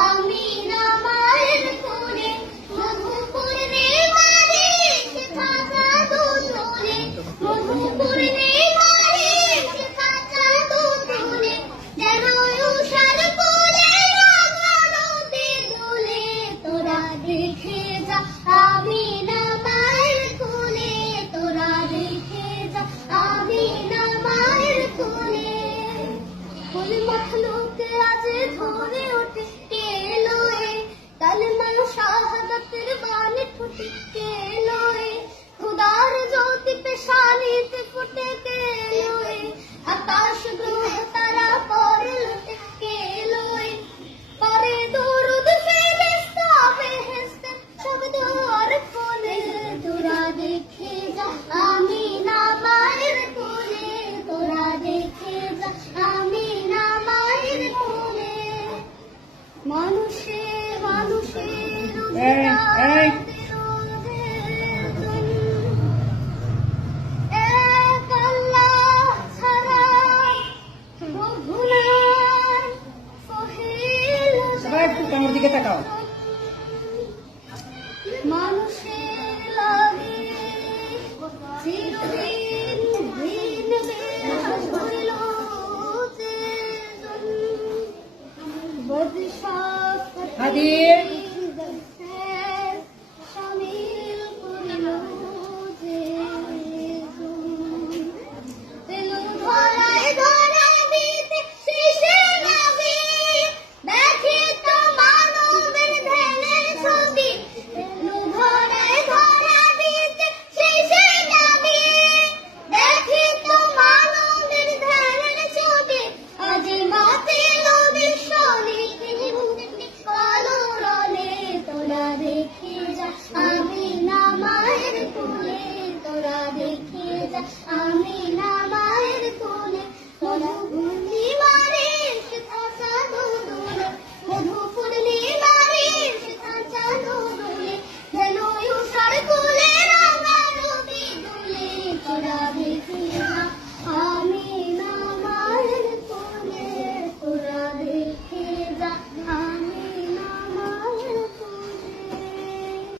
আমি না মায়ের কোলে মধুপুরে মারে খাতা দুধরে মধুপুরে মারে খাতা দুধরে যেন উষার কোলে নদী দোলে তোরা দেখে যা আমি না মায়ের কোলে তোরা দেখে যা আমি না মায়ের কোলে ফুল মখলুক আজ ধরে ওঠে কে লোয়ে কালেমার শাহাদাতের বাণী ফুটে কে লোয়ে খুদার জ্যোতি পেশানিতে ফুটে কে লোয়ে আকাশ গ্রহ তারা পরে লুটে কে লোয়ে পরে দরুদ ফেরেশতা বেহেশতে সব দোয়ার কোলে তোরা দেখে যা আমি না মায়ের কোলে তোরা দেখে যা আমি না মায়ের কোলে মানুষে মানুষের এক আল্লাহ ছাড়া প্রভু নাই সহিল সবাই একটু আমার দিকে তাকাও। মানুষের লাগে চিরদিন ভিন বেশ হইল যে বদিশা হাদির